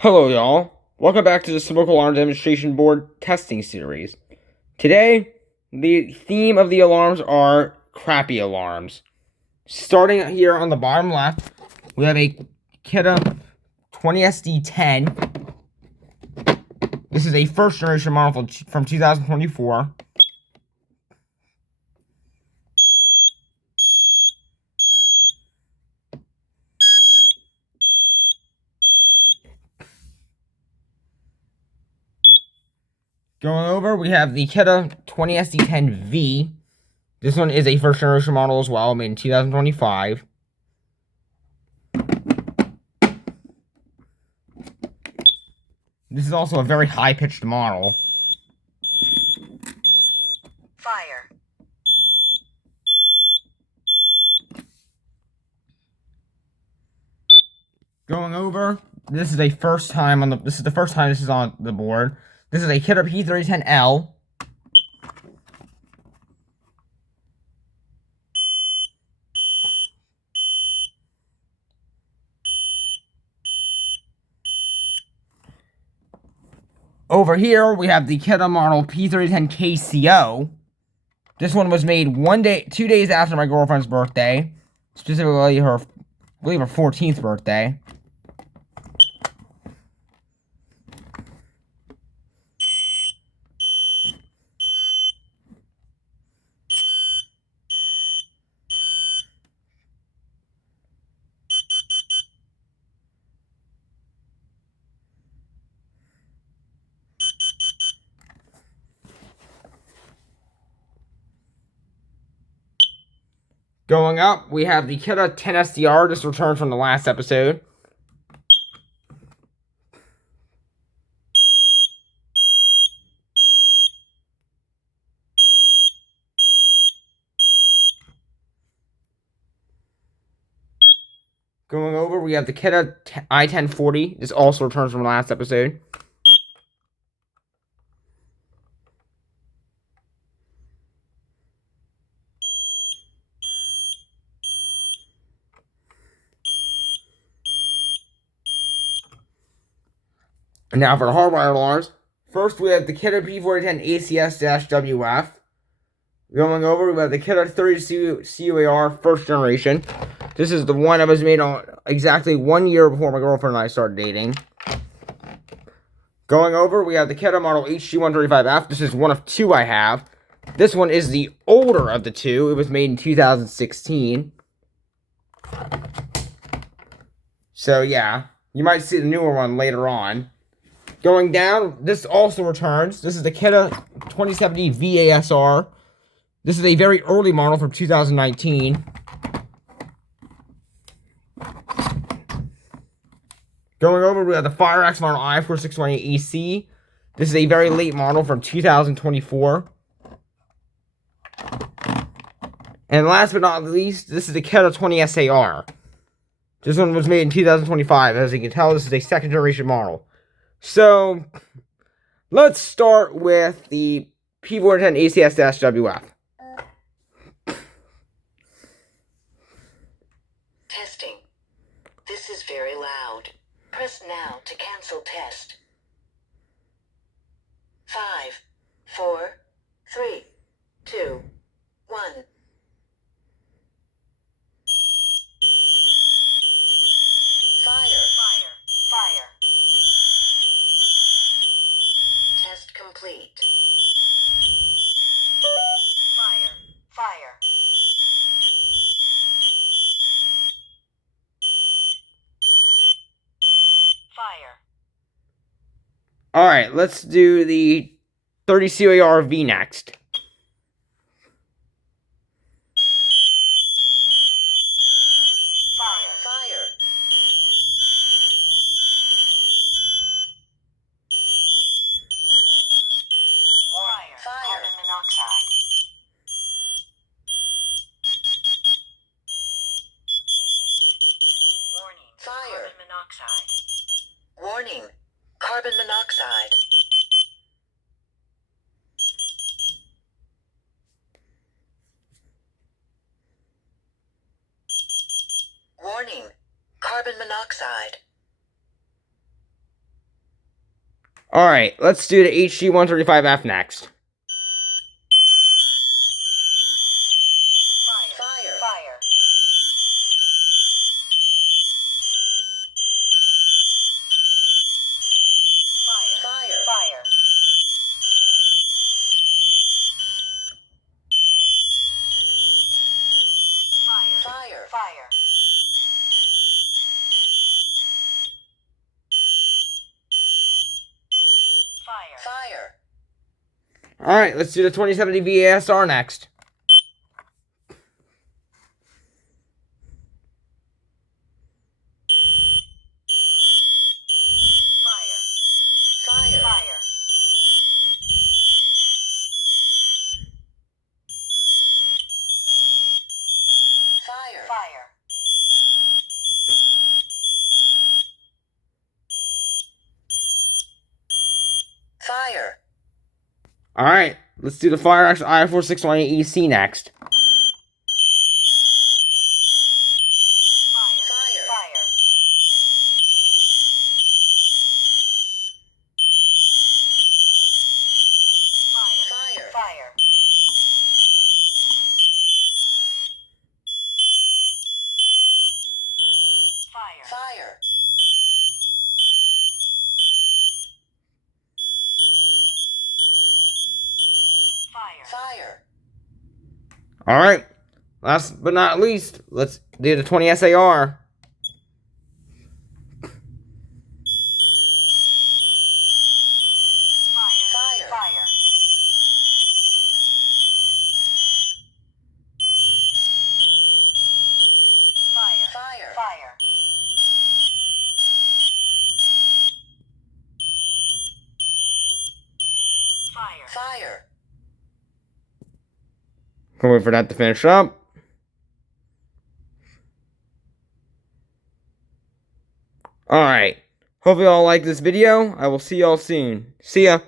Hello, y'all. Welcome back to the Smoke Alarm Demonstration Board Testing Series. Today, the theme of the alarms are crappy alarms. Starting here on the bottom left, we have a Kita 20SD10. This is a first generation model from 2024. Going over, we have the Kita 20SD10V. This one is a first generation model as well, made in 2025. This is also a very high-pitched model. Fire. Going over, this is the first time this is on the board. This is a Kita P3010L. Over here, we have the Kita model P3010KCO. This one was made 2 days after my girlfriend's birthday. Specifically I believe her 14th birthday. Going up, we have the Kita 10SDR, just returned from the last episode. Going over, we have the Kita I-1040. This also returns from the last episode. And now for the hardwire alarms. First, we have the Kita P4010 ACS-WF. Going over, we have the Kita 30 CUAR first generation. This is the one that was made on exactly 1 year before my girlfriend and I started dating. Going over, we have the Kita model HG135F. This is one of two I have. This one is the older of the two. It was made in 2016. So yeah, you might see the newer one later on. Going down, this also returns. This is the Kita 2070 VASR. This is a very early model from 2019. Going over, we have the FireX model i4620EC. This is a very late model from 2024. And last but not least, this is the Kita 20SAR. This one was made in 2025. As you can tell, this is a second generation model. So, let's start with the P410 ACS-WF. Testing. This is very loud. Press now to cancel test. 5, 4, 3, 2, 1. Fire. Test complete. Fire. Alright, let's do the 30 CUAR V next. Fire. Carbon monoxide. Warning. Fire. Carbon monoxide. Warning. Carbon monoxide. Warning. Carbon monoxide. Alright, let's do the HG-135F next. Fire. Fire. Fire. Fire. Fire. Fire. Fire. Alright, let's do the 2070 VASR next. Fire. Fire. Fire. Fire. Fire. Alright, let's do the FireX i4620EC next. Fire. Fire. Fire. Fire. Fire. Fire. Alright, last but not least, let's do the 20 SAR. Fire. Fire. Fire. Fire. Fire. Can't wait for that to finish up. Alright, hope you all like this video. I will see y'all soon. See ya.